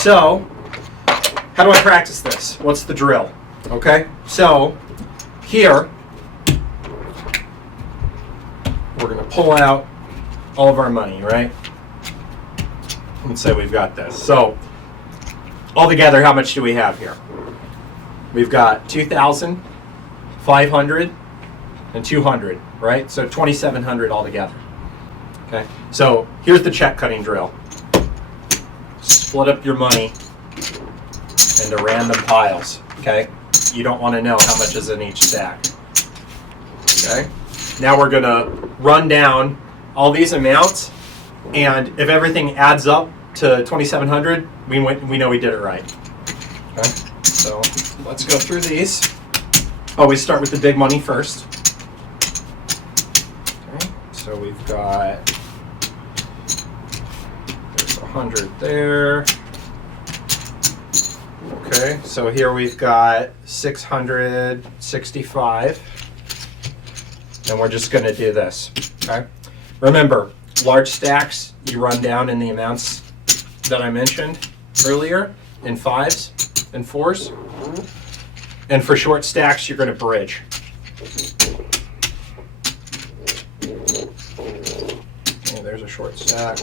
So, how do I practice this? What's the drill? Okay, so here, we're going to pull out all of our money, right? Let's say we've got this. So, altogether, how much do we have here? We've got 2,000, 500, and 200, right? So 2,700 altogether. Okay, so here's the check cutting drill. Split up your money into random piles, okay? You don't want to know how much is in each stack. Okay, now we're going to run down all these amounts, and if everything adds up to 2,700, we know we did it right. Okay, so let's go through these. Always start with the big money first. Okay, so we've got, there's 100 there. Okay, so here we've got 665, and we're just going to do this. Okay, remember, large stacks, you run down in the amounts that I mentioned earlier in 5s and 4s. And for short stacks, you're going to bridge. Okay, there's a short stack.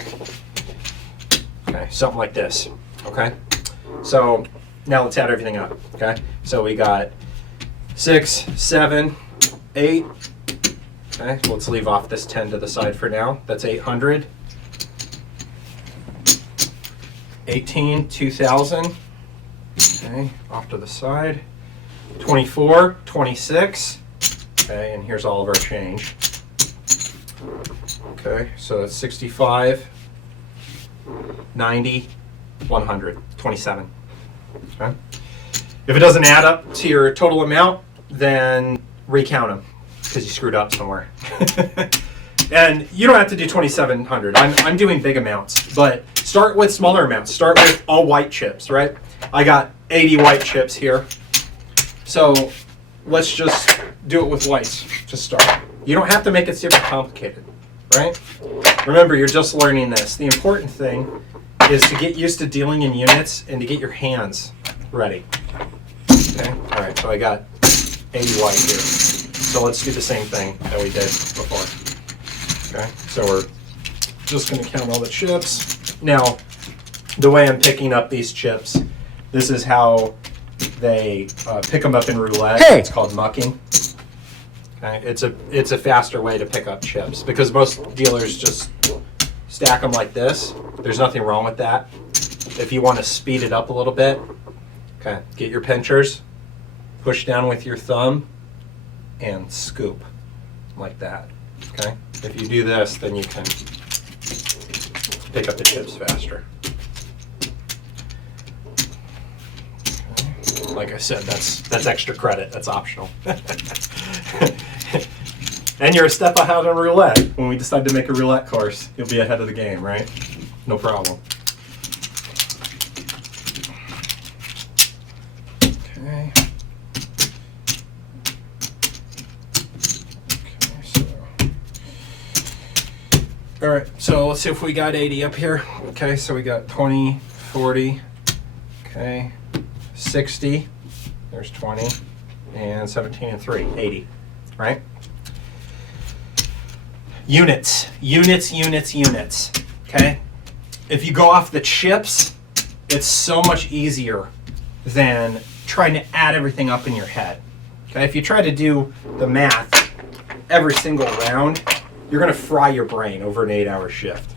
Okay, something like this. Okay, so now let's add everything up. Okay, so we got 6, 7, 8. Okay, let's leave off this 10 to the side for now. That's 800. 18, 2,000. Okay, off to the side. 24, 26. Okay, and here's all of our change. Okay, so that's 65, 90, 100, 27. Okay. If it doesn't add up to your total amount, then recount them because you screwed up somewhere. And you don't have to do 2,700. I'm doing big amounts, but start with smaller amounts. Start with all white chips, right? I got 80 white chips here. So let's just do it with whites to start. You don't have to make it super complicated, right? Remember, you're just learning this. The important thing is to get used to dealing in units and to get your hands ready. Okay, all right, so I got 80 white here. So let's do the same thing that we did before. Okay, so we're just going to count all the chips. Now, the way I'm picking up these chips, this is how they pick them up in roulette. Hey! It's called mucking. Okay, it's a faster way to pick up chips because most dealers just stack them like this. There's nothing wrong with that. If you want to speed it up a little bit, okay, get your pinchers, push down with your thumb, and scoop like that. Okay, if you do this, then you can pick up the chips faster. Okay. Like I said, that's extra credit. That's optional. And you're a step ahead on roulette. When we decide to make a roulette course, you'll be ahead of the game, right? No problem. Okay. All right, so let's see if we got 80 up here. Okay, so we got 20, 40, okay, 60, there's 20, and 17 and 3, 80, right? Units, okay? If you go off the chips, it's so much easier than trying to add everything up in your head, okay? If you try to do the math every single round, you're going to fry your brain over an 8-hour shift.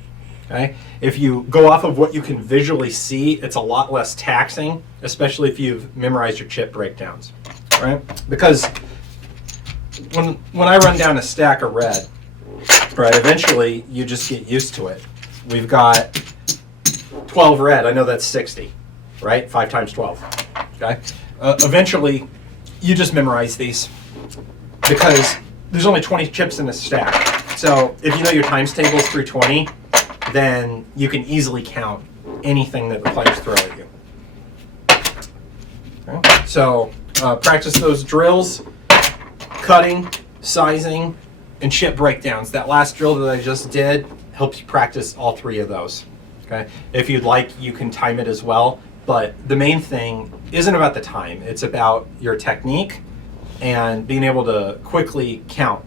Okay? If you go off of what you can visually see, it's a lot less taxing, especially if you've memorized your chip breakdowns, right? Because when I run down a stack of red, right, eventually you just get used to it. We've got 12 red. I know that's 60, right? 5 times 12. Okay? Eventually, you just memorize these because there's only 20 chips in a stack. So if you know your times table is through 20, then you can easily count anything that the players throw at you. Okay. So practice those drills, cutting, sizing, and chip breakdowns. That last drill that I just did helps you practice all 3 of those. Okay. If you'd like, you can time it as well. But the main thing isn't about the time. It's about your technique and being able to quickly count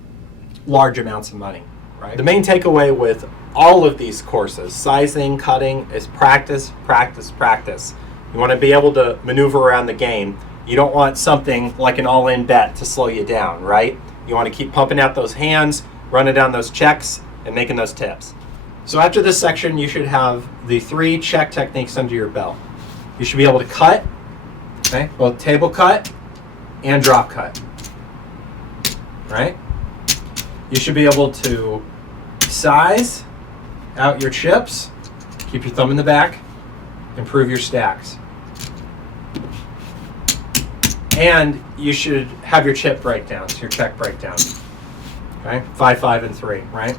large amounts of money, right? The main takeaway with all of these courses, sizing, cutting, is practice, practice, practice. You want to be able to maneuver around the game. You don't want something like an all-in bet to slow you down, right? You want to keep pumping out those hands, running down those checks, and making those tips. So after this section, you should have the 3 check techniques under your belt. You should be able to cut, okay, both table cut and drop cut, right? You should be able to size out your chips, keep your thumb in the back, improve your stacks. And you should have your chip breakdowns, your check breakdowns. Okay, 5, 5, and 3, right?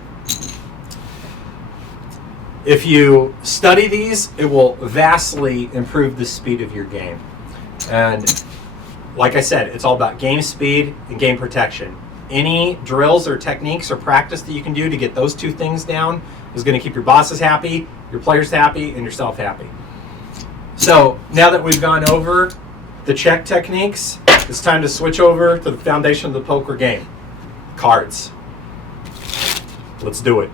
If you study these, it will vastly improve the speed of your game. And like I said, it's all about game speed and game protection. Any drills or techniques or practice that you can do to get those 2 things down is going to keep your bosses happy, your players happy, and yourself happy. So now that we've gone over the check techniques, it's time to switch over to the foundation of the poker game, cards. Let's do it.